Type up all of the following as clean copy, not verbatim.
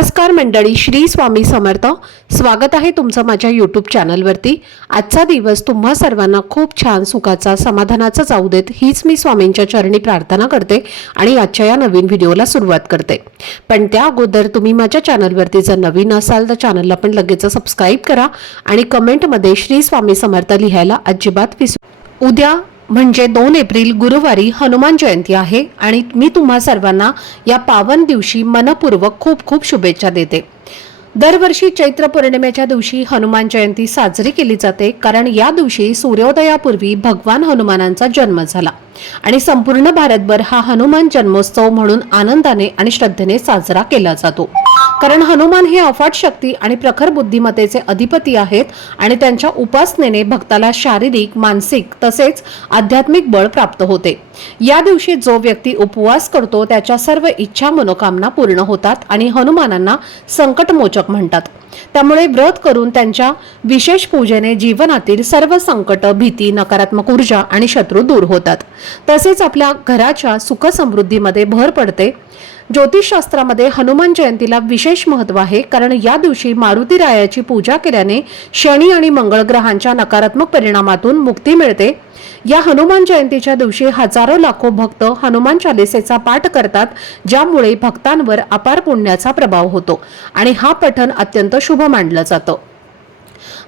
नमस्कार मंडळी, श्री स्वामी समर्थ. स्वागत आहे तुमचं माझ्या यूट्यूब चॅनलवरती. आजचा दिवस तुम्हा सर्वांना खूप छान, सुखाचा, समाधानाचा जाऊ देत, हीच मी स्वामींच्या चरणी प्रार्थना करते आणि आजच्या या नवीन व्हिडिओला सुरुवात करते. पण त्या अगोदर तुम्ही माझ्या चॅनलवरती जर नवीन असाल तर चॅनलला पण लगेच सबस्क्राईब करा आणि कमेंटमध्ये श्री स्वामी समर्थ लिहायला अजिबात विसरू. उद्या म्हणजे 2 एप्रिल गुरुवारी हनुमान जयंती आहे आणि मी तुम्हा सर्वांना या पावन दिवशी मनपूर्वक खूप खूप शुभेच्छा देते. दरवर्षी चैत्र पौर्णिमेच्या दिवशी हनुमान जयंती साजरी केली जाते, कारण या दिवशी सूर्योदयापूर्वी भगवान हनुमानांचा जन्म झाला आणि संपूर्ण भारतभर हा हनुमान जन्मोत्सव म्हणून आनंदाने आणि श्रद्धेने साजरा केला जातो. कारण हनुमान हे अफाट शक्ती आणि प्रखर बुद्धिमत्तेचे अधिपती आहेत आणि त्यांच्या उपासनेने भक्ताला शारीरिक, मानसिक तसेच आध्यात्मिक बळ प्राप्त होते. या दिवशी जो व्यक्ती उपवास करतो त्याच्या सर्व इच्छा मनोकामना पूर्ण होतात आणि हनुमानांना संकटमोचक म्हणतात. त्यामुळे व्रत करून त्यांच्या विशेष पूजेने जीवनातील सर्व संकट, भीती, नकारात्मक ऊर्जा आणि शत्रू दूर होतात. तसेच आपल्या घराच्या सुख समृद्धीमध्ये भर पडते. ज्योतिषशास्त्रामध्ये हनुमान जयंतीला विशेष महत्त्व आहे, कारण या दिवशी मारुती रायाची पूजा केल्याने शनी आणि मंगळ ग्रहांच्या नकारात्मक परिणामातून मुक्ती मिळते. या हनुमान जयंतीच्या दिवशी हजारो लाखो भक्त हनुमान चालीसेचा पाठ करतात, ज्यामुळे भक्तांवर अपार पुण्याचा प्रभाव होतो आणि हा पठण अत्यंत शुभ मानलं जातं.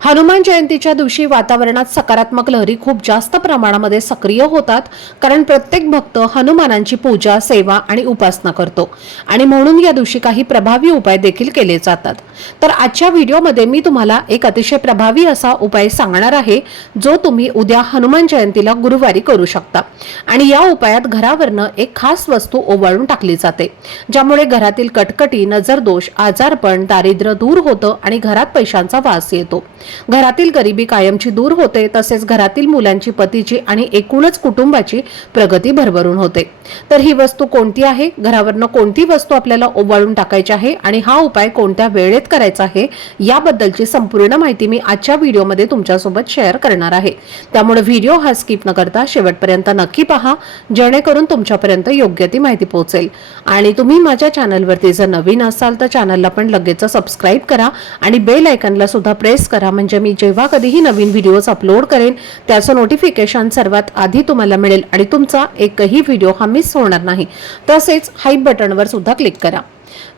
हनुमान जयंतीच्या दिवशी वातावरणात सकारात्मक लहरी खूप जास्त प्रमाणामध्ये सक्रिय होतात, कारण प्रत्येक भक्त हनुमानांची पूजा, सेवा आणि उपासना करतो आणि म्हणून या दिवशी काही प्रभावी उपाय देखील केले जातात. तर आजच्या व्हिडिओमध्ये मी तुम्हाला एक अतिशय प्रभावी असा उपाय सांगणार आहे, जो तुम्ही उद्या हनुमान जयंतीला गुरुवारी करू शकता. आणि या उपायात घरावरनं एक खास वस्तू ओवाळून टाकली जाते, ज्यामुळे घरातील कटकटी, नजरदोष, आजारपण, दारिद्र्य दूर होतं आणि घरात पैशांचा वास येतो. घरातील गरिबी कायमची दूर होते. तसेच घरातील मुलांची, पतीची आणि एकूणच कुटुंबाची प्रगती भरभरून होते. तर ही वस्तू कोणती आहे, घरावरनं कोणती वस्तू आपल्याला ओवाळून टाकायची आहे आणि हा उपाय कोणत्या वेळेत करायचा आहे, याबद्दलची संपूर्ण माहिती मी आजच्या व्हिडिओमध्ये तुमच्यासोबत शेअर करणार आहे. त्यामुळे व्हिडिओ हा स्किप न करता शेवटपर्यंत नक्की पहा, जेणेकरून तुमच्यापर्यंत योग्य ती माहिती पोहोचेल. आणि तुम्ही माझ्या चॅनलवरती जर नवीन असाल तर चॅनलला पण लगेच सबस्क्राईब करा आणि बेल आयकॉनला सुद्धा प्रेस करा, म्हणजे मी जेव्हा कधीही नवीन व्हिडिओज अपलोड करेन त्याचं नोटिफिकेशन सर्वात आधी तुम्हाला मिळेल आणि तुमचा एकही व्हिडिओ हा मिस होणार नाही. तसेच हाईप बटनवर सुद्धा क्लिक करा.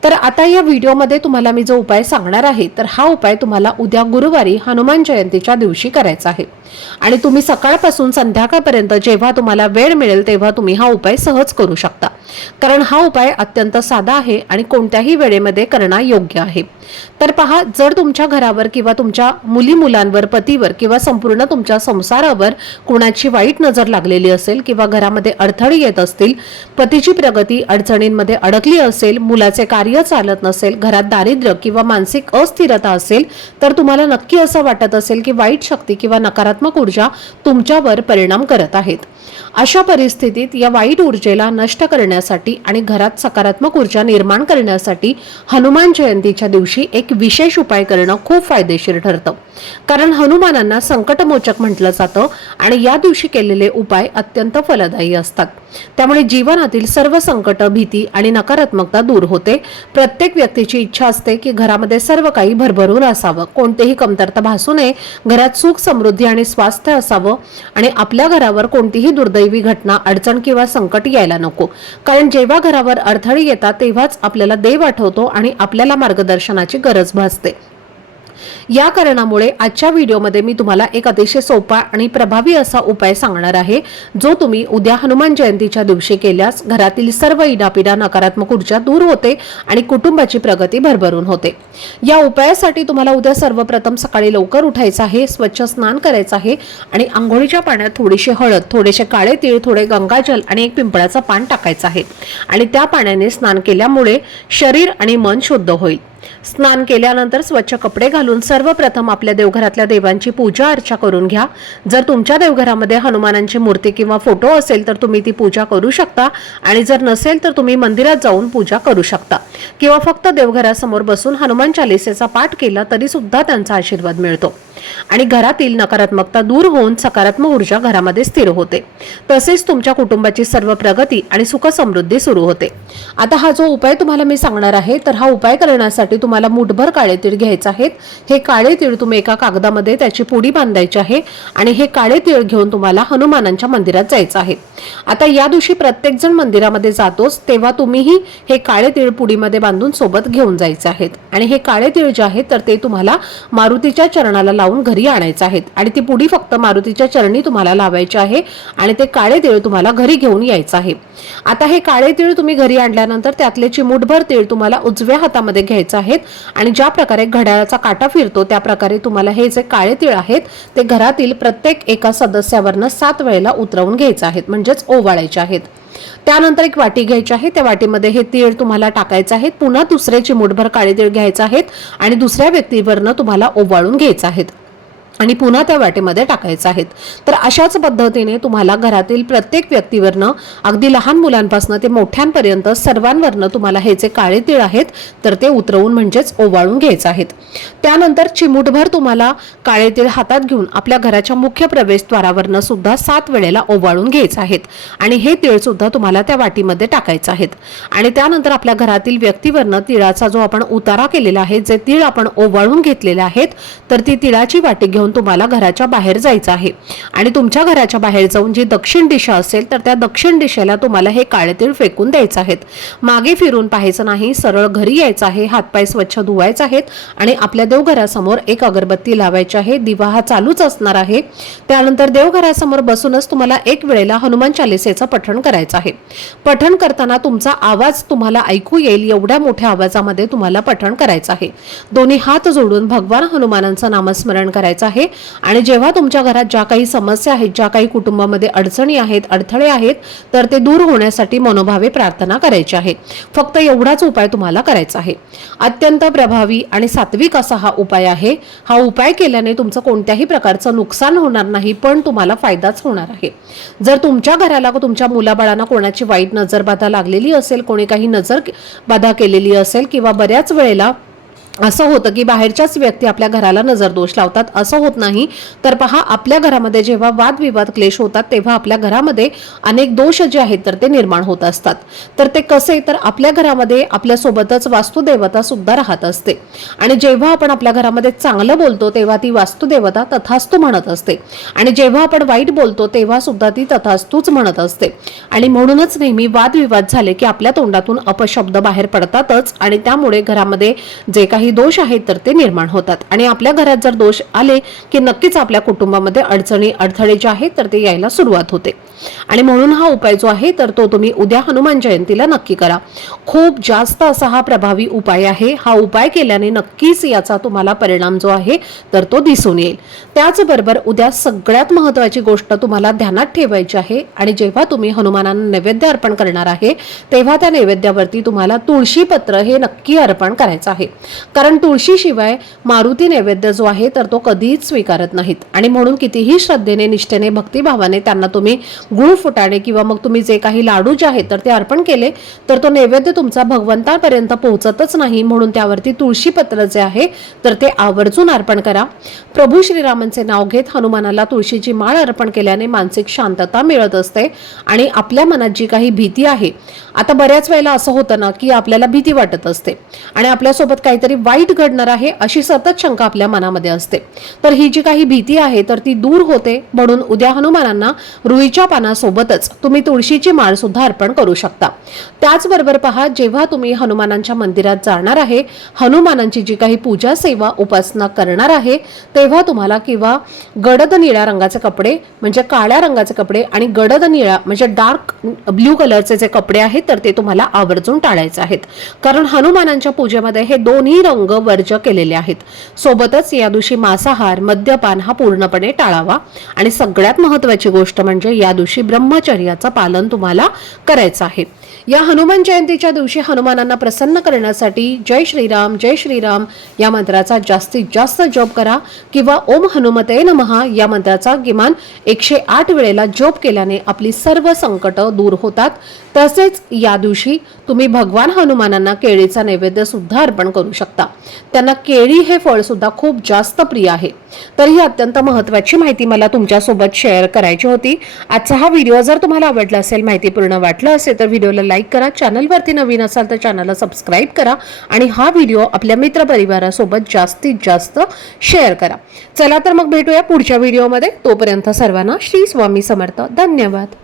तर आता या व्हिडिओमध्ये तुम्हाला मी जो उपाय सांगणार आहे, तर हा उपाय तुम्हाला उद्या गुरुवारी हनुमान जयंतीच्या दिवशी करायचा आहे आणि तुम्ही सकाळपासून संध्याकाळपर्यंत जेव्हा तुम्हाला वेळ मिळेल तेव्हा तुम्ही हा उपाय सहज करू शकता, कारण हा उपाय अत्यंत साधा आहे आणि कोणत्याही वेळेमध्ये करणं योग्य आहे. तर पहा, जर तुमच्या घरावर किंवा तुमच्या मुलांवर, पतीवर किंवा संपूर्ण तुमच्या संसारावर कुणाची वाईट नजर लागलेली असेल किंवा घरामध्ये अडथळे येत असतील, पतीची प्रगती अडचणींमध्ये अडकली असेल, मुलाचे कार्य चालत नसेल, घरात दारिद्र्य किंवा मानसिक अस्थिरता असेल, तर तुम्हाला नक्की असं वाटत असेल की वाईट शक्ती किंवा नकारात्मक ऊर्जा तुमच्यावर परिणाम करत आहेत. अशा परिस्थितीत या वाईट ऊर्जेला नष्ट करण्यासाठी आणि घरात सकारात्मक ऊर्जा निर्माण करण्यासाठी हनुमान जयंतीच्या दिवशी एक विशेष उपाय करणं खूप फायदेशीर ठरतं, कारण हनुमानांना संकटमोचक म्हटलं जातं आणि या दिवशी केलेले उपाय अत्यंत फलदायी असतात. त्यामुळे जीवनातील सर्व संकट, भीती आणि नकारात्मकता दूर होते. प्रत्येक व्यक्तीची इच्छा असते की घरामध्ये सर्व काही भरभरून असावं, कोणतेही कमतरता भासू नये, घरात सुख, समृद्धी आणि स्वास्थ्य असावं आणि आपल्या घरावर कोणतीही दुर्दैवी घटना, अडचण किंवा संकट यायला नको. कारण जेव्हा घरावर अडथळे येतात तेव्हाच आपल्याला देव आठवतो आणि आपल्याला मार्गदर्शनाची गरज भासते. या कारणामुळे आजच्या व्हिडिओमध्ये मी तुम्हाला एक अतिशय सोपा आणि प्रभावी असा उपाय सांगणार आहे, जो तुम्ही उद्या हनुमान जयंतीच्या दिवशी केल्यास घरातील सर्व इडापिडा, नकारात्मक ऊर्जा दूर होते आणि कुटुंबाची प्रगती भरभरून होते. या उपायासाठी तुम्हाला उद्या सर्वप्रथम सकाळी लवकर उठायचं आहे, स्वच्छ स्नान करायचं आहे आणि आंघोळीच्या पाण्यात थोडीशी हळद, थोडेसे काळे तीळ, थोडे गंगाजल आणि एक पिंपळाचं पान टाकायचं आहे आणि त्या पाण्याने स्नान केल्यामुळे शरीर आणि मन शुद्ध होईल. स्नान केल्यानंतर स्वच्छ कपडे घालून सर्वप्रथम आपल्या देवघरातल्या देवांची पूजा अर्चा करून घ्या। जर तुमच्या देवघरामध्ये हनुमानांची मूर्ती किंवा फोटो असेल तर तुम्ही ती पूजा करू शकता आणि जर नसेल तर तुम्ही मंदिरात जाऊन पूजा करू शकता किंवा फक्त देवघरासमोर बसून हनुमान चालीसेचा पाठ केला तरी सुद्धा त्यांचा आशीर्वाद मिळतो आणि घरातील नकारात्मकता दूर होऊन सकारात्मक ऊर्जा घरामध्ये स्थिर होते। तसेच तुमच्या कुटुंबाची सर्व प्रगती आणि सुख समृद्धी सुरू होते। आता हा जो उपाय तुम्हाला मी सांगणार आहे तर हा उपाय करण्यासाठी तुम्हाला मुठभर काळे तीळ घ्यायचे आहेत। हे काळे तीळ तुम्ही एका कागदामध्ये त्याची पुडी बांधायची आहे आणि हे काळे तीळ घेऊन तुम्हाला हनुमानांच्या मंदिरात जायचं आहे। आता या दिवशी प्रत्येक जण मंदिरामध्ये जातोच तेव्हा तुम्हीही हे काळे तीळ पुडीमध्ये बांधून सोबत घेऊन जायचे आहेत आणि हे काळे तीळ जे आहेत तर ते तुम्हाला मारुतीच्या चरणाला लावून घरी आणायचे आहेत आणि ती पुडी फक्त मारुतीच्या चरणी तुम्हाला लावायची आहे आणि ते काळे तीळ तुम्हाला घरी घेऊन यायचं आहे। आता हे काळे तीळ तुम्ही घरी आणल्यानंतर त्यातले चिमूटभर तीळ तुम्हाला उजव्या हातामध्ये घ्यायचे आहेत आणि ज्या प्रकारे घड्याळाचा काटा फिरतो त्या प्रकारे तुम्हाला हे जे काळे तीळ आहेत ते घरातील प्रत्येक एका सदस्यावरनं 7 वेळेला उतरवून घ्यायचे आहेत म्हणजेच ओवाळायचे आहेत। त्यानंतर एक वाटी घ्यायची आहे, त्या वाटीमध्ये हे तीळ तुम्हाला टाकायचे आहेत। पुन्हा दुसरे चिमूटभर काळे तीळ घ्यायचे आहेत आणि दुसऱ्या व्यक्तीवरनं तुम्हाला ओवाळून घ्यायचे आहेत आणि पुन्हा त्या वाटेमध्ये टाकायचे आहेत। तर अशाच पद्धतीने तुम्हाला घरातील प्रत्येक व्यक्तीवरनं अगदी लहान मुलांपासून ते मोठ्यांपर्यंत सर्वांवरनं तुम्हाला हे जे काळे तीळ आहेत तर ते उतरवून म्हणजेच ओवाळून घ्यायचे आहेत। त्यानंतर चिमूटभर तुम्हाला काळे तीळ हातात घेऊन आपल्या घराच्या मुख्य प्रवेशद्वारावरनं सुद्धा 7 वेळेला ओवाळून घ्यायचे आहेत आणि हे तीळ सुद्धा तुम्हाला त्या वाटीमध्ये टाकायचे आहेत आणि त्यानंतर आपल्या घरातील व्यक्तीवरनं तिळाचा जो आपण उतारा केलेला आहे, जे तीळ आपण ओवाळून घेतलेले आहेत तर ती तिळाची वाटी घेऊन तुम्हाला घराच्या बाहेर जायचं आहे आणि तुमच्या घराच्या बाहेर जाऊन जी दक्षिण दिशा असेल तर त्या दक्षिण दिशेला तुम्हाला हे काळे तीळ फेकून द्यायचे आहेत। मागे फिरून पाहायचं नाही, सरळ घरी यायचं आहे, हातपाय स्वच्छ धुवायचे आहेत आणि आपल्या देवघरासमोर एक अगरबत्ती लावायची आहे। दिवा हा चालूच असणार आहे। त्यानंतर देवघरासमोर बसूनच तुम्हाला एक वेळेला हनुमान चालीसेचं पठण करायचं आहे। पठण करताना तुमचा आवाज तुम्हाला ऐकू येईल एवढ्या मोठ्या आवाजामध्ये तुम्हाला पठण करायचं आहे। दोन्ही हात जोडून भगवान हनुमानांचं नामस्मरण करायचं आहे आणि जेव्हा तुमच्या घरात ज्या काही समस्या आहेत, ज्या काही कुटुंबामध्ये अडचणी आहेत, अडथळे आहेत तर ते दूर होण्यासाठी मनोभावे प्रार्थना करायची आहे। फक्त एवढाच उपाय तुम्हाला करायचा आहे। अत्यंत प्रभावी आणि सात्विक असा हा उपाय आहे। हा उपाय केल्याने तुमचं कोणत्याही प्रकारचं नुकसान होणार नाही पण तुम्हाला फायदाच होणार आहे। जर तुमच्या घराला तुमच्या मुलाबाळांना कोणाची वाईट नजरबाधा लागलेली असेल, कोणी काही नजर बाधा केलेली असेल किंवा बऱ्याच वेळेला असं होतं की बाहेरच्याच व्यक्ती आपल्या घराला नजर दोष लावतात, असं होत नाही तर पहा आपल्या घरामध्ये जेव्हा वादविवाद क्लेश होतात तेव्हा आपल्या घरामध्ये अनेक दोष जे आहेत तर ते निर्माण होत असतात। तर ते कसे तर आपल्या घरामध्ये आपल्या सोबतच वास्तुदेवता सुद्धा राहत असते आणि जेव्हा आपण आपल्या घरामध्ये चांगलं बोलतो तेव्हा ती वास्तुदेवता तथास्तु म्हणत असते आणि जेव्हा आपण वाईट बोलतो तेव्हा सुद्धा ती तथास्तुच म्हणत असते आणि म्हणूनच नेहमी वादविवाद झाले की आपल्या तोंडातून अपशब्द बाहेर पडतातच आणि त्यामुळे घरामध्ये जे काही दोष आहेत तर ते निर्माण होतात आणि आपल्या घरात जर दोष आले की नक्कीच आपल्या कुटुंबामध्ये अडचणी अडथळे जे आहेत तर ते यायला सुरुवात होते आणि म्हणून हा उपाय जो आहे तर तो तुम्ही उद्या हनुमान जयंतीला नक्की करा। खूप जास्त असा हा प्रभावी उपाय आहे। हा उपाय केल्याने नक्कीच याचा तुम्हाला परिणाम जो आहे तर तो दिसून येईल। त्याचबरोबर उद्या सगळ्यात महत्त्वाची गोष्ट तुम्हाला ध्यानात ठेवायची आहे आणि जेव्हा तुम्ही हनुमानांना नैवेद्य अर्पण करणार आहे तेव्हा त्या नैवेद्यावरती तुम्हाला तुळशी पत्र हे नक्की अर्पण करायचं आहे, कारण तुळशीशिवाय मारुती नैवेद्य जो आहे तर तो कधीच स्वीकारत नाहीत आणि म्हणून कितीही श्रद्धेने निष्ठेने भक्तिभावाने त्यांना तुम्ही गुळ फुटाणे किंवा मग तुम्ही जे काही लाडू जे आहेत तर ते अर्पण केले तर तो नैवेद्य तुमचा भगवंतापर्यंत पोहोचतच नाही। म्हणून त्यावरती तुळशी पत्र जे आहे तर ते आवर्जून अर्पण करा। प्रभू श्रीरामांचे नाव घेत हनुमानाला तुळशीची माळ अर्पण केल्याने मानसिक शांतता मिळत असते आणि आपल्या मनात जी काही भीती आहे, आता बऱ्याच वेळेला असं होतं ना की आपल्याला भीती वाटत असते आणि आपल्यासोबत काहीतरी वाईट घडणार आहे अशी सतत शंका आपल्या मनामध्ये असते, तर ही जी काही भीती आहे तर ती दूर होते। म्हणून उद्या हनुमानांना रुईच्या पानासोबतच तुम्ही तुळशीची माळ सुद्धा अर्पण करू शकता। त्याचबरोबर पहा जेव्हा तुम्ही हनुमानांच्या मंदिरात जाणार आहे, हनुमानांची जी काही पूजा सेवा उपासना करणार आहे तेव्हा तुम्हाला किंवा गडद निळ्या रंगाचे कपडे म्हणजे काळ्या रंगाचे कपडे आणि गडद निळा म्हणजे डार्क ब्ल्यू कलरचे जे कपडे आहेत तर ते तुम्हाला आवर्जून टाळायचे आहेत, कारण हनुमानांच्या पूजेमध्ये हे दोन्ही रंग वर्ज्य केलेले आहेत। सोबतच या दिवशी मांसाहार मद्यपान हा पूर्णपणे टाळावा आणि सगळ्यात महत्त्वाची गोष्ट म्हणजे या दिवशी ब्रह्मचर्याचं पालन तुम्हाला करायचं आहे। या हनुमान जयंतीच्या दिवशी हनुमानांना प्रसन्न करण्यासाठी जय श्रीराम या मंत्राचा जास्तीत जास्त जप करा किंवा ओम हनुमते नमः या मंत्राचा किमान 108 वेळेला जप केल्याने आपली सर्व संकट दूर होतात। तसेच या दिवशी तुम्ही भगवान हनुमानांना केळीचा नैवेद्य सुद्धा अर्पण करू शकता। त्यांना केळी हे फळ सुद्धा खूप जास्त प्रिय आहे। तर ही अत्यंत महत्त्वाची माहिती मला तुमच्या सोबत शेअर करायची होती। आजचा हा व्हिडिओ जर तुम्हाला आवडला असेल, माहितीपूर्ण वाटलं असेल तर व्हिडिओला लाईक करा, चॅनलवरती नवीन असाल तर चॅनलला सबस्क्राईब करा आणि हा व्हिडिओ आपल्या मित्रपरिवारासोबत जास्तीत जास्त शेअर करा। चला तर मग भेटूया पुढच्या व्हिडिओमध्ये। तोपर्यंत सर्वांना श्री स्वामी समर्थ। धन्यवाद।